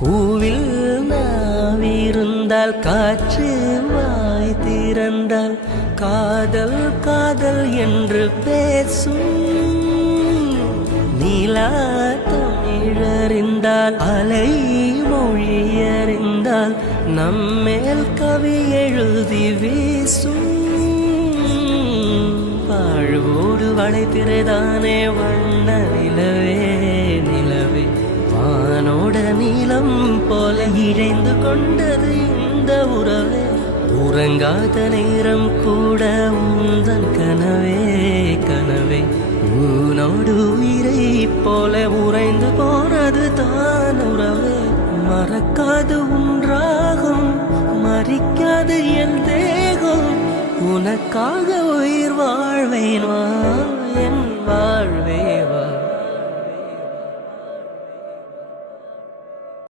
பூவில் நாவிருந்தால் காற்று வாய் திறந்தால் காதல் காதல் என்று பேசும். நிலா தமிழறிந்தால் அலை மொழியறிந்தால் நம்மேல் கவி எழுதி வீசும். வாழ்வோடு வளைத்திரைதானே வண்ண நிலவே நிலவே வானோட நீளம் போல இழைந்து கொண்டது இந்த உறவே. உறங்காத நேரம் கூட உந்தன் கனவே கனவே உனோடு உயிரை போல உறைந்து போனது தான் உறவே. மறக்காது உன்றாகும் மறிக்காது என் தேகம் உனக்காக உயிர் வாழ்வேன் வா என் வாழ்வே.